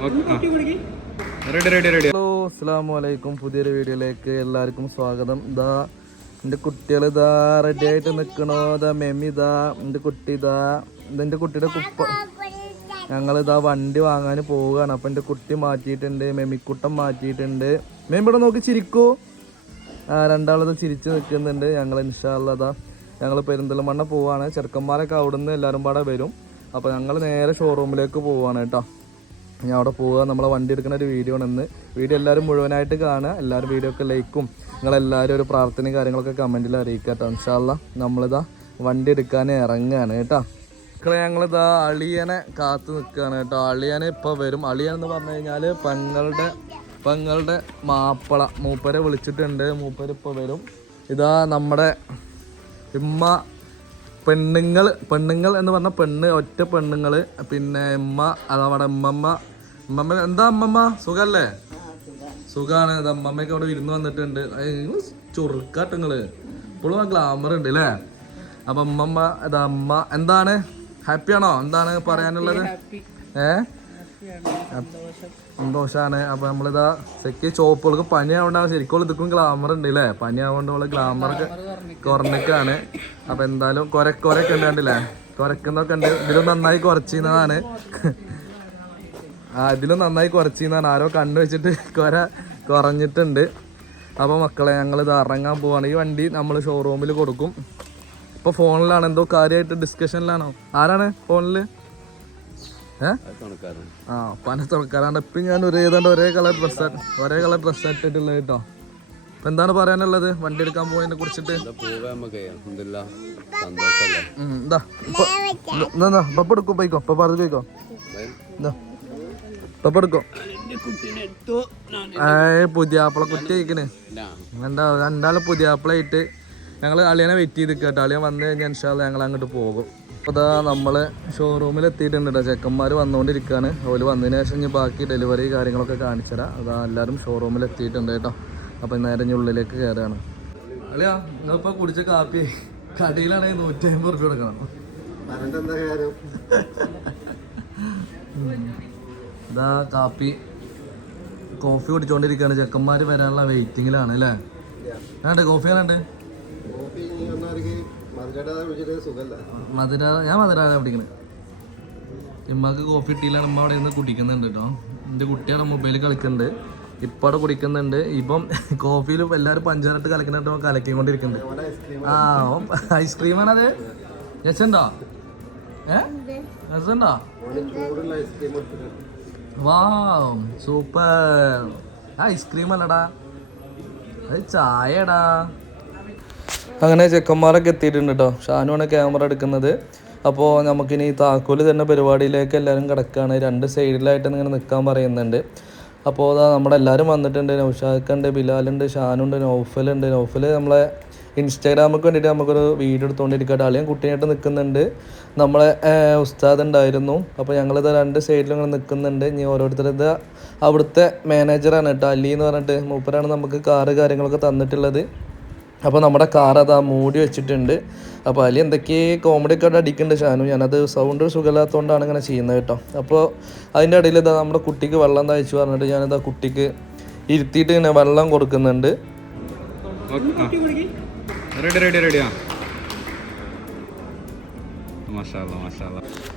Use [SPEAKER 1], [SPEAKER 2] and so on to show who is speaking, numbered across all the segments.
[SPEAKER 1] Ready ready ready
[SPEAKER 2] hello അസ്സാം വലൈക്കും പുതിയൊരു വീഡിയോയിലേക്ക് എല്ലാവർക്കും സ്വാഗതം. ഇതാ എന്റെ കുട്ടികൾ ഇതാ റെഡി ആയിട്ട് നിൽക്കണോ ഇതാ മെമ്മി ഇതാ എന്റെ കുട്ടി ഇതാ ഇതെന്റെ കുട്ടിയുടെ കുപ്പ. ഞങ്ങളിതാ വണ്ടി വാങ്ങാൻ പോവുകയാണ്. അപ്പം എന്റെ കുട്ടി മാറ്റിയിട്ടുണ്ട് മെമ്മിക്കുട്ടം മാറ്റിയിട്ടുണ്ട്. മെമ്മിയുടെ നോക്കി ചിരിക്കൂ. ആ രണ്ടാളത് ചിരിച്ച് നിൽക്കുന്നുണ്ട്. ഞങ്ങൾ ഇൻഷാല്ലതാ ഞങ്ങൾ പെരിന്തൽമണ്ണ പോവാണ്. ചെറുക്കന്മാരൊക്കെ അവിടുന്ന് എല്ലാവരും പാടെ വരും. അപ്പോൾ ഞങ്ങൾ നേരെ ഷോറൂമിലേക്ക് പോവാണ് കേട്ടോ. ഞാൻ അവിടെ പോവുക. നമ്മളെ വണ്ടി എടുക്കുന്ന ഒരു വീഡിയോ ആണ് ഇന്ന് വീഡിയോ എല്ലാവരും മുഴുവനായിട്ട് കാണുക. എല്ലാവരും വീഡിയോ ഒക്കെ ലൈക്കും നിങ്ങളെല്ലാവരും ഒരു പ്രാർത്ഥനയും കാര്യങ്ങളൊക്കെ കമന്റിൽ അറിയിക്കുക കേട്ടോ. ഇൻഷാല്ല നമ്മളിതാ വണ്ടി എടുക്കാൻ ഇറങ്ങുകയാണ് കേട്ടോ. മക്കളെ ഞങ്ങളിതാ അളിയനെ കാത്തു നിൽക്കുകയാണ് കേട്ടോ. അളിയനെ ഇപ്പോൾ വരും. അളിയൻ എന്ന് പറഞ്ഞു കഴിഞ്ഞാൽ പെങ്ങളുടെ പെങ്ങളുടെ മാപ്പിള മൂപ്പരെ വിളിച്ചിട്ടുണ്ട്. മൂപ്പര് ഇപ്പോൾ വരും. ഇതാ നമ്മുടെ ഇമ്മ പെണ്ണുങ്ങൾ പെണ്ണുങ്ങൾ എന്ന് പറഞ്ഞാൽ പെണ്ണ് ഒറ്റ പെണ്ണുങ്ങൾ. പിന്നെ ഉമ്മ അതവിടെ ഉമ്മമ്മ ഉമ്മമ്മ എന്താ അമ്മമ്മ സുഖല്ലേ? സുഖാണ്. അമ്മമ്മയൊക്കെ അവിടെ വിരുന്ന് വന്നിട്ടുണ്ട്. ചൊറുക്കാട്ടങ്ങൾ. ഇപ്പോഴും ആ ഗ്ലാമർ ഉണ്ട് അല്ലേ അപ്പൊ അമ്മമ്മ അമ്മ എന്താണ്? ഹാപ്പിയാണോ എന്താണ് പറയാനുള്ളത്? ഏ? സന്തോഷാണ്. അപ്പൊ നമ്മളിതാ സെക്ക് ചോപ്പുകൾക്ക് പനി ആവണ്ട ശരിക്കും ഇതുക്കും ഗ്ലാമർ ഉണ്ട് അല്ലേ പനി ആവണ്ടുള്ള ഗ്ലാമർ ഗ്ലാമർ കുറഞ്ഞൊക്കെയാണ് അപ്പൊ എന്തായാലും കൊരക്കൊരൊക്കെ ഉണ്ടാണ്ടില്ലേ കൊരക്കുന്നൊക്കെ ഉണ്ട്. ഇതിലും നന്നായി കുറച്ചിരുന്നതാണ് ഇതിലും നന്നായി കുറച്ചിരുന്നതാണ് ആരോ കണ്ണു വെച്ചിട്ട് കുര കുറഞ്ഞിട്ടുണ്ട്. അപ്പൊ മക്കളെ ഞങ്ങൾ ഇത് ഇറങ്ങാൻ പോവാണ്. ഈ വണ്ടി നമ്മൾ ഷോറൂമിൽ കൊടുക്കും. ഇപ്പൊ ഫോണിലാണ് എന്തോ കാര്യമായിട്ട് ഡിസ്കഷനിലാണോ ആരാണ് ഫോണിൽ ആ പന തുണക്കാരാണ്. ഇപ്പം ഞാൻ ഒരേ ഏതാണ്ട് ഒരേ കളർ ഡ്രസ്സ് ഒരേ കളർ ഡ്രസ്സ് ഇട്ടിട്ടുള്ളത് കേട്ടോ. അപ്പൊ എന്താണ് പറയാനുള്ളത്? വണ്ടി എടുക്കാൻ പോയതിനെ കുറിച്ചിട്ട്? ഇപ്പൊ എടുക്കും പോയിക്കോ. ഇപ്പൊ പറഞ്ഞു പോയിക്കോ. ഇതാ. ഇപ്പൊ എടുക്കോ ഏ പുതിയ ആപ്പിള കുറ്റി കഴിക്കണ് രണ്ടാ രണ്ടാൾ പുതിയ ആപ്പിളായിട്ട് ഞങ്ങൾ അളിയനെ വെയിറ്റ് ചെയ്ത് കേട്ടോ അളിയൻ വന്നു കഴിഞ്ഞാൽ ഇൻഷാല്ല ഞങ്ങൾ അങ്ങോട്ട് പോകും. അപ്പോൾ അതാ നമ്മൾ ഷോറൂമിൽ എത്തിയിട്ടുണ്ട് കേട്ടോ ചെക്കന്മാര് വന്നുകൊണ്ടിരിക്കുകയാണ് അവർ വന്നതിന് ശേഷം ഇനി ബാക്കി ഡെലിവറി കാര്യങ്ങളൊക്കെ കാണിച്ചുതരാം അതാ എല്ലാരും ഷോറൂമിൽ എത്തിയിട്ടുണ്ട് കേട്ടോ അപ്പോൾ നേരെ ഇനി ഉള്ളിലേക്ക് കയറുകയാണ് അളിയാ നിങ്ങളിപ്പോൾ കുടിച്ച കാപ്പി കടയിലാണെങ്കിൽ നൂറ്റി അമ്പത് റുപ്യ കൊടുക്കണം ഇതാ കാപ്പി. കോഫി കുടിച്ചോണ്ടിരിക്കാണ്. ചെക്കന്മാര് വരാനുള്ള വെയിറ്റിങ്ങിലാണ് അല്ലേ? ആണ്ട് കോഫി ആണുണ്ട്? മധുര ഞാൻ മധുര കുടിക്കണേ. ഇമ്മക്ക് കോഫി ഇട്ടിയിലാണ് ഇമ്മ അവിടെ നിന്ന് കുടിക്കുന്നുണ്ട് കേട്ടോ എന്റെ കുട്ടിയാണ് മൊബൈലിൽ കളിക്കുന്നുണ്ട് ഇപ്പം അവിടെ കുടിക്കുന്നുണ്ട്. ഇപ്പം കോഫിയിൽ എല്ലാവരും പഞ്ചാരട്ട് കലക്കുന്നുണ്ട് കലക്കിക്കൊണ്ടിരിക്കുന്നുണ്ട് ആ ഐസ്ക്രീമാണ് അത് രസമുണ്ടോ ഏ? രസമുണ്ടോ സൂപ്പർ ഐസ്ക്രീം അല്ലടാ. അത് ചായടാ. അങ്ങനെ ചെക്കന്മാരൊക്കെ എത്തിയിട്ടുണ്ട് കേട്ടോ ഷാനുവാണ് ക്യാമറ എടുക്കുന്നത്. അപ്പോൾ നമുക്കിനി താക്കോൽ തന്നെ പരിപാടിയിലേക്ക് എല്ലാവരും കിടക്കുകയാണ് രണ്ട് സൈഡിലായിട്ട് ഇങ്ങനെ നിൽക്കാൻ പറയുന്നുണ്ട്. അപ്പോൾ അതാ നമ്മുടെ എല്ലാവരും വന്നിട്ടുണ്ട് നൗഷാഖുണ്ട് ബിലാലുണ്ട് ഷാനുണ്ട് നൗഫലുണ്ട് നൗഫൽ നമ്മളെ ഇൻസ്റ്റാഗ്രാമൊക്കെ വേണ്ടിയിട്ട് നമുക്കൊരു വീഡിയോ എടുത്തുകൊണ്ടിരിക്കുക അളിയൻ കുട്ടിയായിട്ട് നിൽക്കുന്നുണ്ട് നമ്മളെ ഉസ്താദ് ഉണ്ടായിരുന്നു. അപ്പോൾ ഞങ്ങളിത് രണ്ട് സൈഡിലും ഇങ്ങനെ നിൽക്കുന്നുണ്ട് ഇനി ഓരോരുത്തരത് അവിടുത്തെ മാനേജറാണ് കേട്ടോ. അലി എന്ന് പറഞ്ഞിട്ട് മൂപ്പരാണ് നമുക്ക് കാറ് കാര്യങ്ങളൊക്കെ തന്നിട്ടുള്ളത്. അപ്പോൾ നമ്മുടെ കാർ അതാ മൂടി വെച്ചിട്ടുണ്ട്. അപ്പോൾ അതിൽ എന്തൊക്കെ കോമഡി അവിടെ അടിക്കുന്നുണ്ട് ഷാനു? ഞാനത് സൗണ്ട് സുഖമില്ലാത്തതുകൊണ്ടാണ് ഇങ്ങനെ ചെയ്യുന്നത് കേട്ടോ. അപ്പോൾ അതിന്റെ ഇടയിൽ ഇതാ നമ്മുടെ കുട്ടിക്ക് വെള്ളം തയ്ച്ചു പറഞ്ഞിട്ട് ഞാനിതാ കുട്ടിക്ക് ഇരുത്തിയിട്ട് ഇങ്ങനെ വെള്ളം കൊടുക്കുന്നുണ്ട്.
[SPEAKER 1] റെഡി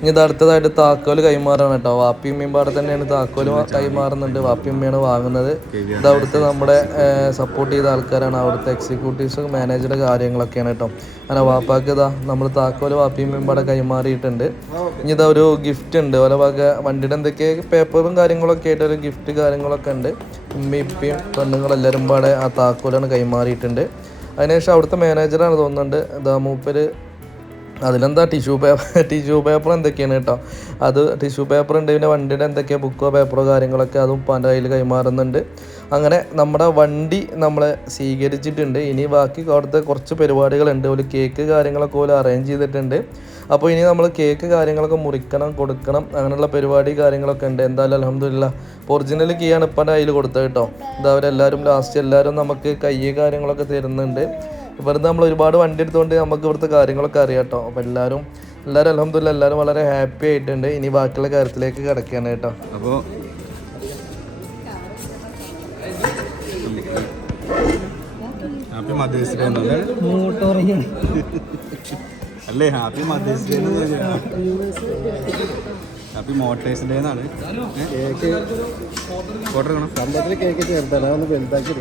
[SPEAKER 2] ഇനി ഇത് അടുത്തതായിട്ട് താക്കോൽ കൈമാറാണ് കേട്ടോ. വാപ്പിയമ്മയും പാടെ തന്നെയാണ് താക്കോൽ കൈമാറുന്നുണ്ട്. വാപ്പിയമ്മയാണ് വാങ്ങുന്നത്. ഇത് അവിടുത്തെ നമ്മുടെ സപ്പോർട്ട് ചെയ്ത ആൾക്കാരാണ്. അവിടുത്തെ എക്സിക്യൂട്ടീവ്സ് മാനേജറുടെ കാര്യങ്ങളൊക്കെയാണ് കേട്ടോ. അങ്ങനെ വാപ്പാക്ക് ഇതാ നമ്മൾ താക്കോൽ വാപ്പിയമ്മയും പാടെ കൈമാറിയിട്ടുണ്ട്. ഇനി ഇതാ ഒരു ഗിഫ്റ്റ് ഉണ്ട്. ഓരോ വക വണ്ടിയുടെ എന്തൊക്കെ പേപ്പറും കാര്യങ്ങളൊക്കെ ആയിട്ട് ഒരു ഗിഫ്റ്റ് കാര്യങ്ങളൊക്കെ ഉണ്ട്. ഉമ്മയും ഇപ്പയും പെണ്ണുങ്ങളെല്ലാവരും പാടെ ആ താക്കോലാണ് കൈമാറിയിട്ടുണ്ട്. അതിനുശേഷം അവിടുത്തെ മാനേജറാണ് തോന്നുന്നുണ്ട്. ദാ മൂപ്പര്. അതിലെന്താ ടിഷ്യൂ പേപ്പർ ടിഷ്യൂ പേപ്പർ എന്തൊക്കെയാണ് കേട്ടോ? അത് ടിഷ്യൂ പേപ്പർ ഉണ്ട്. പിന്നെ വണ്ടിയുടെ എന്തൊക്കെയോ ബുക്കോ പേപ്പറോ കാര്യങ്ങളൊക്കെ അതും പല കയ്യിൽ കൈമാറുന്നുണ്ട്. അങ്ങനെ നമ്മുടെ വണ്ടി നമ്മളെ സ്വീകരിച്ചിട്ടുണ്ട്. ഇനി ബാക്കി അവിടുത്തെ കുറച്ച് പരിപാടികളുണ്ട്. ഒരു കേക്ക് കാര്യങ്ങളൊക്കെ പോലെ അറേഞ്ച് ചെയ്തിട്ടുണ്ട്. അപ്പോൾ ഇനി നമ്മൾ കേക്ക് കാര്യങ്ങളൊക്കെ മുറിക്കണം കൊടുക്കണം അങ്ങനെയുള്ള പരിപാടി കാര്യങ്ങളൊക്കെ ഉണ്ട്. എന്തായാലും അലഹമില്ല ഒറിജിനൽ കീ ആണ് ഇപ്പം കയ്യിൽ കൊടുത്തത് കേട്ടോ. ഇത് അവരെല്ലാവരും ലാസ്റ്റ് എല്ലാവരും നമുക്ക് കയ്യ് കാര്യങ്ങളൊക്കെ തരുന്നുണ്ട്. ഇവിടുന്ന് നമ്മൾ ഒരുപാട് വണ്ടി എടുത്തുകൊണ്ട് നമുക്ക് ഇവിടുത്തെ കാര്യങ്ങളൊക്കെ അറിയാം കേട്ടോ. അപ്പോൾ എല്ലാവരും എല്ലാവരും അലഹമില്ല എല്ലാവരും വളരെ ഹാപ്പി ആയിട്ടുണ്ട്. ഇനി ബാക്കിയുള്ള കാര്യത്തിലേക്ക് കിടക്കുകയാണ് കേട്ടോ.
[SPEAKER 1] അപ്പോൾ ഹാപ്പി മദേഴ്സ് ഡേ അല്ലേ? ഹാപ്പി മദേഴ്സ് ഡേ എന്ന് ഹാപ്പി മോട്ടേഴ്സ് ഡേ എന്നാണ്.
[SPEAKER 3] കേക്ക്. ചേർത്താണ് വലുതാക്കി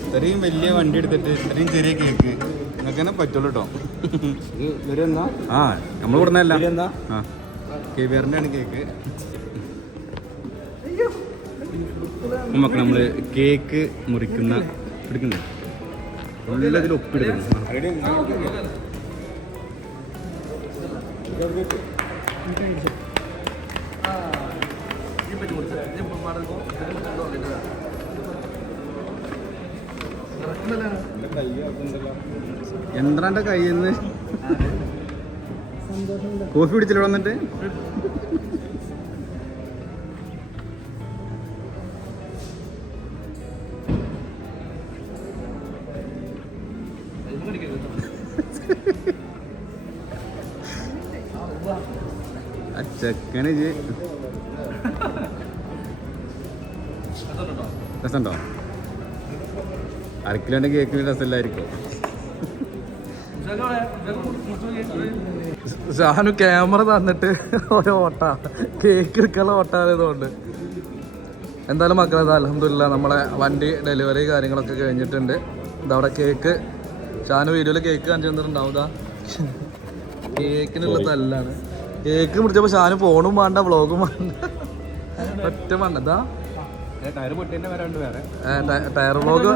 [SPEAKER 1] ഇത്രയും വലിയ വണ്ടി എടുത്തിട്ട് ഇത്രയും ചെറിയ കേക്ക് നിങ്ങൾക്ക് തന്നെ പറ്റുള്ളൂ കേട്ടോ ആ നമ്മൾ കൊടുന്നല്ല ആ കെ വി ആറിന്റെ ആണ് കേക്ക്. മക്കളെ നമ്മൾ കേക്ക് മുറിക്കുന്ന എടുക്കണ്ടേ എല്ലാത്തിലും ഒപ്പിടുന്നു യന്ത്രാന്റെ കയ്യിൽ നിന്ന് കോഫി പിടിച്ചില്ല വന്നിട്ട്? ചെക്കന് രസമുണ്ടോ? അരക്കിലോന്റെ കേക്കിന് രസമില്ലായിരിക്കും.
[SPEAKER 2] ഷാനു ക്യാമറ തന്നിട്ട് ഒരു ഓട്ട. കേക്ക് എടുക്കാനുള്ള ഓട്ടായതുകൊണ്ട് എന്തായാലും മക്കളെ അലഹമില്ല നമ്മളെ വണ്ടി ഡെലിവറി കാര്യങ്ങളൊക്കെ കഴിഞ്ഞിട്ടുണ്ട്. ഇതവിടെ കേക്ക് ഷാനു വീഡിയോയിൽ കേക്ക് കാണിച്ചു തന്നിട്ടുണ്ടാവും. കേക്കിനുള്ള തല്ലാണ്. കേക്ക് മുറിച്ചപ്പോ ഷാനു ഫോണും വേണ്ട വ്ളോഗും വേണ്ട. ഒറ്റ വേണ്ടതാ
[SPEAKER 1] ടയർ
[SPEAKER 2] വ്ളോഗ്.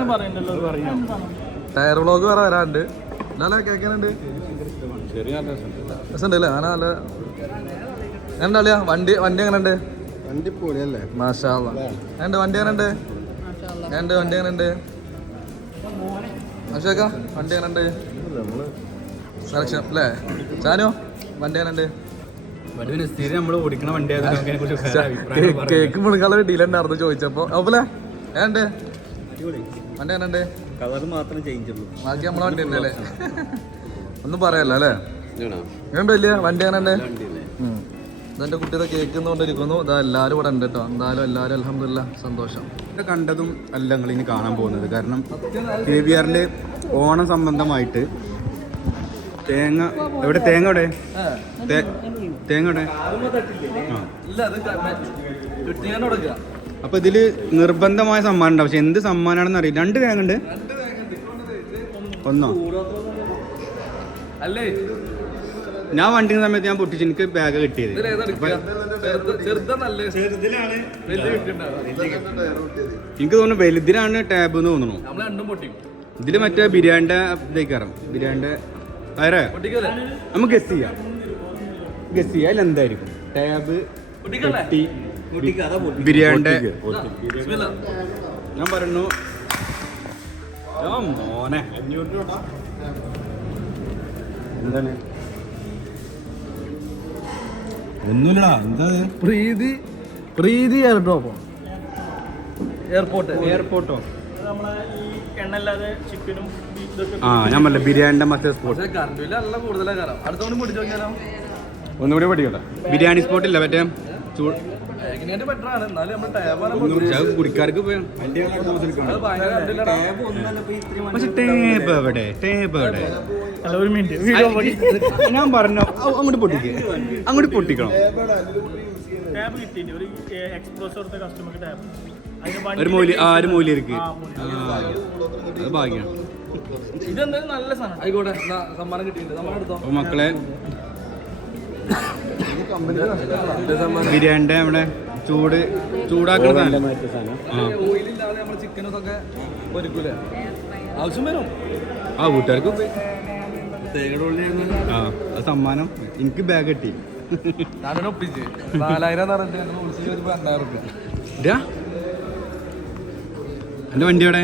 [SPEAKER 2] ടയർ വ്ളോഗ് വേറെ വരാണ്ട്. നല്ല കേക്കാനുണ്ട്.
[SPEAKER 1] ചെറിയ
[SPEAKER 2] രസമുണ്ട് അല്ലേ അങ്ങനെ നല്ല എന്താ കളിയാ വണ്ടി വണ്ടി എങ്ങനെയുണ്ട്?
[SPEAKER 3] വണ്ടി പൊളിയല്ലേ?
[SPEAKER 2] മാഷാ എന്റെ വണ്ടി എങ്ങനെ ഉണ്ട് ഉണ്ട് വണ്ടി എങ്ങനെയുണ്ട്? മാഷേക്ക വണ്ടി എങ്ങനെയുണ്ട്? സെലക്ഷൻ അല്ലേ? ചാനോ വണ്ടി എങ്ങനെ കേക്ക് ചോദിച്ചപ്പോ. ഏണ്ട് വണ്ടി
[SPEAKER 1] കളർ മാത്രം ചേഞ്ച് ഉള്ളൂ.
[SPEAKER 2] ബാക്കി നമ്മളെ വണ്ടി അല്ലേ ഒന്നും പറയല്ല അല്ലേ? വേണ്ട വലിയ വണ്ടി അങ്ങനെ. ഇതെന്റെ കുട്ടിയുടെ കേക്ക് കൊണ്ടിരിക്കുന്നു ഇതാ എല്ലാവരും ഇവിടെ ഉണ്ട് കേട്ടോ. എന്തായാലും എല്ലാവരും അലഹമില്ല സന്തോഷം.
[SPEAKER 1] ഇത് കണ്ടതും അല്ല നിങ്ങൾ ഇനി കാണാൻ പോകുന്നത്. കാരണം കെ വി ആറിന്റെ ഓണം സംബന്ധമായിട്ട് തേങ്ങ എവിടെ തേങ്ങ എവിടെ തേങ്ങ എവിടെ
[SPEAKER 2] അത് കിട്ടിയാൻ കൊടുക്കുക
[SPEAKER 1] അപ്പൊ ഇതിൽ നിർബന്ധമായ സമ്മാനം ഉണ്ടാവും പക്ഷെ എന്ത് സമ്മാനാണെന്ന് അറിയില്ല. രണ്ട് തേങ്ങ ഉണ്ട്. ഒന്നോ
[SPEAKER 2] അല്ലേ?
[SPEAKER 1] ഞാൻ വണ്ടിക്കുന്ന സമയത്ത് ഞാൻ പൊട്ടിച്ച് എനിക്ക് ബാഗ് കിട്ടിയത്. എനിക്ക് തോന്നുന്നു വലുതിലാണ് ടാബ് എന്ന് തോന്നുന്നു.
[SPEAKER 2] നമ്മൾ രണ്ടും പൊട്ടിക്കും
[SPEAKER 1] ഇതിൽ മറ്റേ ബിരിയാണിന്റെ ഇതേക്കാരം. ബിരിയാണിന്റെ വേറെ നമുക്ക് ഗസ് ചെയ്യാം. ഗസ് ചെയ്യാം. അതിൽ എന്തായിരിക്കും? ടാബ് പെട്ടി. ബിരിയാണിന്റെ. ഞാൻ പറഞ്ഞു മോനെ. എന്താണ്? ഒന്നുമില്ലടാ. എന്താ
[SPEAKER 2] പ്രീതി പ്രീതി എയർഡ്രോപ്പോ എയർപോർട്ട്
[SPEAKER 1] എയർപോർട്ടോ
[SPEAKER 4] നമ്മളെ ഈ എണ്ണല്ലാതെ ചിക്കനും ഇതൊക്കെ
[SPEAKER 1] ആ ഞാൻ പറഞ്ഞ ബിരിയാണിന്റെ മറ്റേ സ്പോട്ട് ഒന്നുകൂടി പഠിക്കട്ടെ ബിരിയാണി സ്പോട്ട് ഇല്ല മറ്റേ കുടിക്കാർക്ക്. പക്ഷെ എവിടെ? എവിടെ? ഞാൻ പറഞ്ഞു അങ്ങോട്ട് പൊട്ടിക്ക്. അങ്ങോട്ട് പൊട്ടിക്കണം.
[SPEAKER 4] ടാബ് കിട്ടി ഒരു എക്സ്പ്രോസ് കൊടുത്ത കസ്റ്റമർക്ക് ടാബ്
[SPEAKER 1] ഒരു മൂലി ആ ഒരു
[SPEAKER 4] മൂലി ഇരിക്ക്.
[SPEAKER 1] അത് ഭാഗ്യമാണ്
[SPEAKER 4] ഇതെന്തായാലും നല്ല സാധനം.
[SPEAKER 2] ആയിക്കോട്ടെ എന്നാ സമ്മാനം കിട്ടിയിട്ടുണ്ട്.
[SPEAKER 1] അപ്പൊ മക്കളെ. ബിരിയാണിന്റെ നമ്മുടെ ചൂട് ചൂടാക്കുന്ന സാധനം.
[SPEAKER 2] ഓയിലില്ലാതെ നമ്മൾ ചിക്കനും ഒക്കെ ഒരുക്കൂലേ? ആവശ്യം വരും.
[SPEAKER 1] ആ വീട്ടുകാർക്ക് ആ സമ്മാനം. എനിക്ക് ബാഗ് കിട്ടി.
[SPEAKER 2] ഞാനൊപ്പിച്ച് നാലായിരം നാലായിരം പറഞ്ഞിട്ട് രണ്ടായിരം റുപ്യ
[SPEAKER 1] എന്റെ വണ്ടി എവിടെ?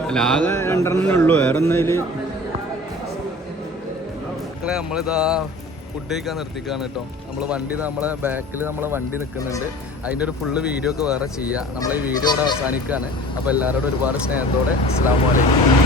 [SPEAKER 2] അല്ല.
[SPEAKER 1] ആകെ രണ്ടെണ്ണേ ഉള്ളൂ. വേറെ ഒന്നതിൽ
[SPEAKER 2] മക്കളെ നമ്മളിതാ ഫുഡ് കഴിക്കാൻ നിർത്തിക്കാണ് കേട്ടോ. നമ്മൾ വണ്ടി നമ്മളെ ബാക്കിൽ നമ്മളെ വണ്ടി നിൽക്കുന്നുണ്ട് അതിന്റെ ഒരു ഫുള്ള് വീഡിയോ ഒക്കെ വേറെ ചെയ്യുക നമ്മൾ ഈ വീഡിയോ ഇവിടെ അവസാനിക്കുകയാണ് അപ്പോൾ എല്ലാവരോടും ഒരുപാട് സ്നേഹത്തോടെ അസ്സാം വലൈക്കും